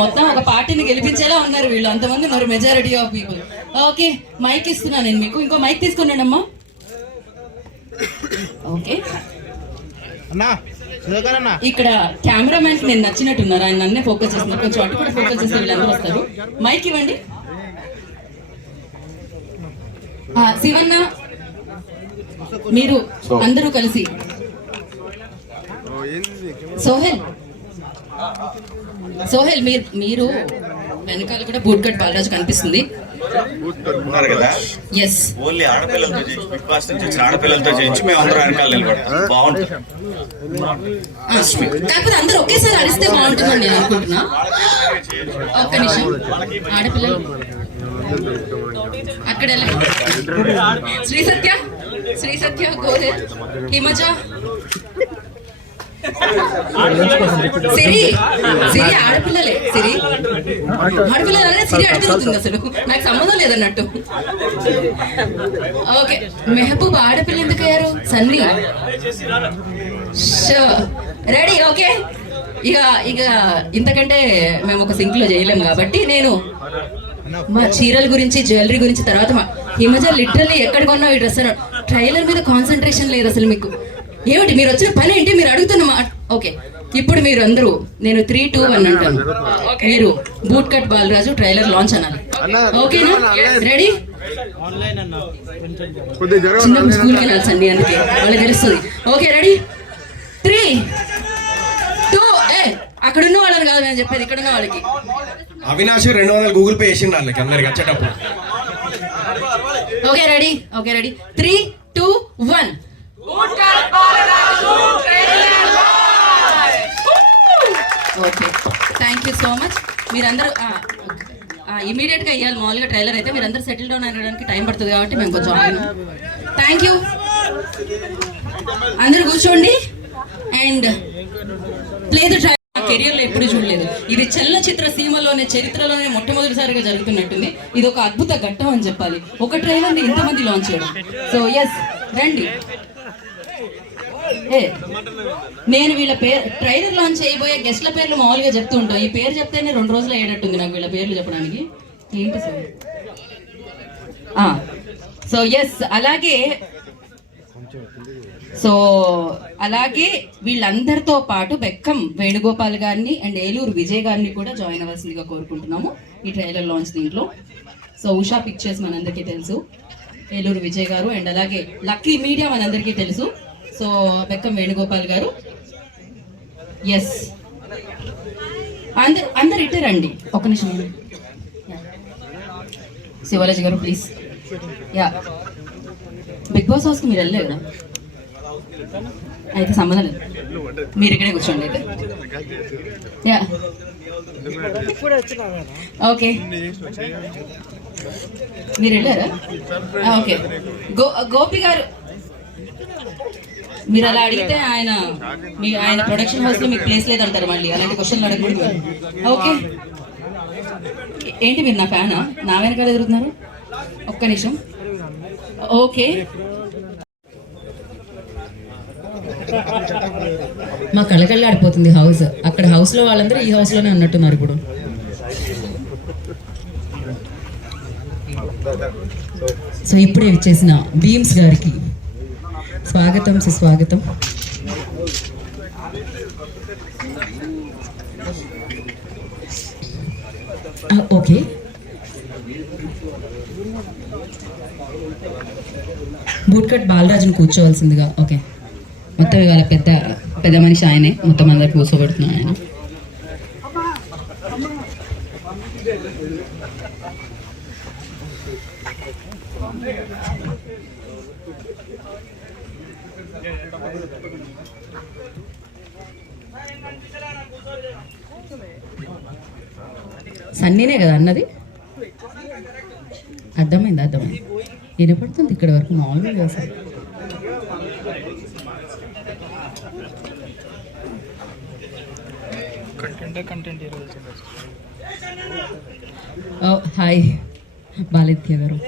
మొత్తం ఒక పార్టీని గెలిపించేలా ఉన్నారు వీళ్ళు, అంతమంది ఉన్నారు majority of people. Okay, mic ఇస్తున్నాను నేను మీకు, ఇంకో మైక్ తీసుకున్నాను అమ్మా. ఓకే, ఇక్కడ కెమెరామెన్స్ నేను నచ్చినట్టున్నారు, ఆయన నన్నే ఫోకస్ చేస్తున్నారు, కొంచెం అటు కూడా ఫోకస్ చేస్తే వీళ్ళందరూ వస్తారు. మైక్ ఇవ్వండి. శివన్న, మీరు అందరూ కలిసి. సోహెల్ మీరు వెనకాల కూడా బూట్ కట్ బాలరాజు కనిపిస్తుంది. ఓన్లీ ఆడపిల్లలతో చేయించి, బిగ్ బాస్ నుంచి ఆడపిల్లలతో చేయించి మేము అందరూ వెనకాల నిలబడతాం, బాగుంటుంది. కాకపోతే అందరూ ఒకేసారి అడిస్తే బాగుంటుందని నేను అనుకుంటున్నా. ఒక్క నిమిషం, ఆడపిల్లలు అక్కడ శ్రీ సత్య గోహెల్, హిమజ, సిరి ఆడపిల్లలే. ఆడపిల్లలనే సిరి అడుగుతుంది, అసలు నాకు సంబంధం లేదన్నట్టు. ఓకే, మెహబూబ్ ఆడపిల్ల ఎందుకు అయ్యారు? సన్నీ రెడీ. ఓకే, ఇక ఇంతకంటే మేము ఒక సింక్ లో చేయలేము కాబట్టి నేను మా చీరల గురించి, జ్యువెలరీ గురించి తర్వాత హిమజ లిటరల్లీ ఎక్కడ కొన్నా ఈ డ్రెస్ ట్రైలర్ మీద కాన్సన్ట్రేషన్ లేదు అసలు మీకు. ఏమిటి మీరు వచ్చిన పని ఏంటి మీరు అడుగుతున్నమా? ఓకే, ఇప్పుడు మీరు అందరూ నేను 3, 2, 1 అంటాను, మీరు boot cut Balaraju trailer launch అనాలి. ఓకేనా? రెడీ? చిన్న స్కూల్కి వెళ్ళాల్సండి, అందుకే వాళ్ళకి తెలుస్తుంది. Okay, ready? 3, 2. అక్కడ ఉన్న వాళ్ళని కాదు నేను చెప్పేది, ఇక్కడ ఉన్న వాళ్ళకి. అవినాష్ 200 గూగుల్ పే చేసిండు వాళ్ళకి అందరికి వచ్చేటప్పుడు. Okay, ready? Okay, ready? 3, 2, 1. Okay, thank you so much. మీరందరూ ఇమీడియట్ గా ఇవ్వాలి. మామూలుగా ట్రైలర్ అయితే మీరందరూ సెటిల్ డౌన్ అవ్వడానికి టైం పడుతుంది కాబట్టి మేము కొంచెం థ్యాంక్ యూ. అందరూ కూర్చోండి అండ్ ప్లే ద ట్రైలర్. నా కెరియర్ లో ఎప్పుడు చూడలేదు, ఇది చలనచిత్ర సీమలోనే చరిత్రలోనే మొట్టమొదటిసారిగా జరుగుతున్నట్టుంది. ఇది ఒక అద్భుత ఘట్టం అని చెప్పాలి, ఒక ట్రైలర్ ని ఇంతమంది లాంచ్ చేయడం. సో ఎస్, రండి. నేను వీళ్ళ పేరు ట్రైలర్ లాంచ్ చేయబోయే గెస్ట్ల పేర్లు మామూలుగా చెప్తూ ఉంటాం, ఈ పేరు చెప్తేనే 2 రోజులు అయ్యేటట్టుంది నాకు వీళ్ళ పేర్లు చెప్పడానికి. ఏంటి సార్? సో ఎస్, అలాగే వీళ్ళందరితో పాటు బెక్కం వేణుగోపాల్ గారిని అండ్ ఏలూరు విజయ్ గారిని కూడా జాయిన్ అవ్వాల్సిందిగా కోరుకుంటున్నాము ఈ ట్రైలర్ లాంచ్ దీంట్లో. సో ఉషా పిక్చర్స్ మనందరికీ తెలుసు, ఏలూరు విజయ్ గారు, అండ్ అలాగే లక్కీ మీడియా మనందరికీ తెలుసు. సో బెక్కం వేణుగోపాల్ గారు. ఎస్, అందరు ఇట్టారండి. ఒక్క నిమిషం, శివాలజీ గారు ప్లీజ్. యా, బిగ్ బాస్ హౌస్కి మీరు వెళ్ళలేదు కదా, అయితే సంబంధం లేదు, మీరు ఇక్కడే కూర్చోండి అయితే. యా, ఓకే, మీరు వెళ్ళారా? ఓకే, గోపి గారు, మీరు అలా అడిగితే ఆయన ప్రొడక్షన్ హౌస్ లో మీకు ప్లేస్ లేదంటారు, మళ్ళీ అలాంటి క్వశ్చన్లు అడగకూడదు. ఓకే, ఏంటి మీరు నా ఫ్యానా? నా వెనకాల ఎదురుతున్నారు? ఒక్క నిమిషం. ఓకే, మా కళ్ళకళ్ళ ఆడిపోతుంది హౌస్. అక్కడ హౌస్ లో వాళ్ళందరూ ఈ హౌస్ లోనే ఉన్నట్టున్నారు ఇప్పుడు. సో ఇప్పుడే వచ్చేసిన బీమ్స్ గారికి స్వాగతం, సుస్వాగతం. ఓకే, బూట్ కట్ బాలరాజును కూర్చోవలసిందిగా. ఓకే, మొత్తం ఇవాళ పెద్ద మనిషి ఆయనే, మొత్తం అందరికి కూర్చోబెడుతున్నాను ఆయన. సన్నీనే కదా అన్నది? అర్థమైంది. వినపడుతుంది ఇక్కడ వరకు, మామూలుగా సార్. హాయ్ బాలిత్య గారు.